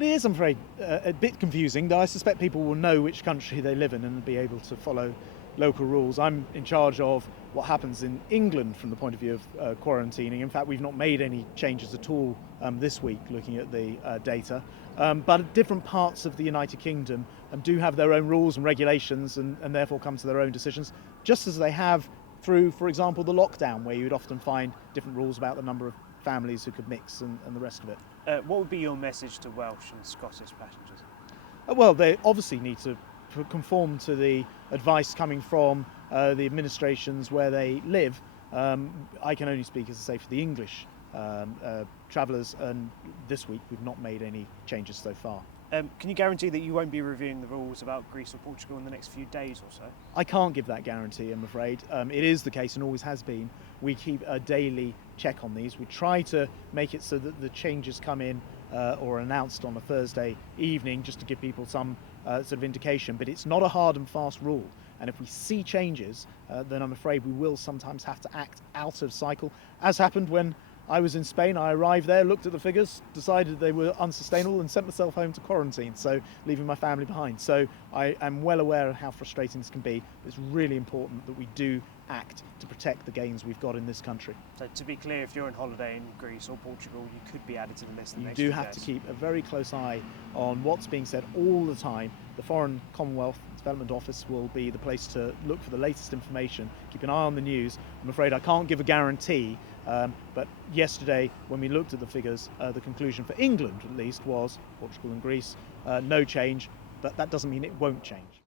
But it is, I'm afraid, a bit confusing, though I suspect people will know which country they live in and be able to follow local rules. I'm in charge of what happens in England from the point of view of quarantining. In fact, we've not made any changes at all this week looking at the data. But different parts of the United Kingdom do have their own rules and regulations and therefore come to their own decisions, just as they have through, for example, the lockdown, where you'd often find different rules about the number of families who could mix and the rest of it. What would be your message to Welsh and Scottish passengers? Well, they obviously need to conform to the advice coming from the administrations where they live. I can only speak, as I say, for the English travellers, and this week we've not made any changes so far. Can you guarantee that you won't be reviewing the rules about Greece or Portugal in the next few days or so? I can't give that guarantee, I'm afraid. It is the case, and always has been. We keep a daily check on these. We try to make it so that the changes come in or announced on a Thursday evening, just to give people some sort of indication. But it's not a hard and fast rule. And if we see changes, then I'm afraid we will sometimes have to act out of cycle, as happened when I was in Spain. I arrived there, looked at the figures, decided they were unsustainable and sent myself home to quarantine, so leaving my family behind. So I am well aware of how frustrating this can be. It's really important that we do act to protect the gains we've got in this country. So to be clear, if you're on holiday in Greece or Portugal, you could be added to the list in the You next do few have days. to keep a very close eye on what's being said all the time. The Foreign Commonwealth Development Office will be the place to look for the latest information. Keep an eye on the news. I'm afraid I can't give a guarantee, but yesterday when we looked at the figures, the conclusion for England at least was Portugal and Greece, no change, but that doesn't mean it won't change.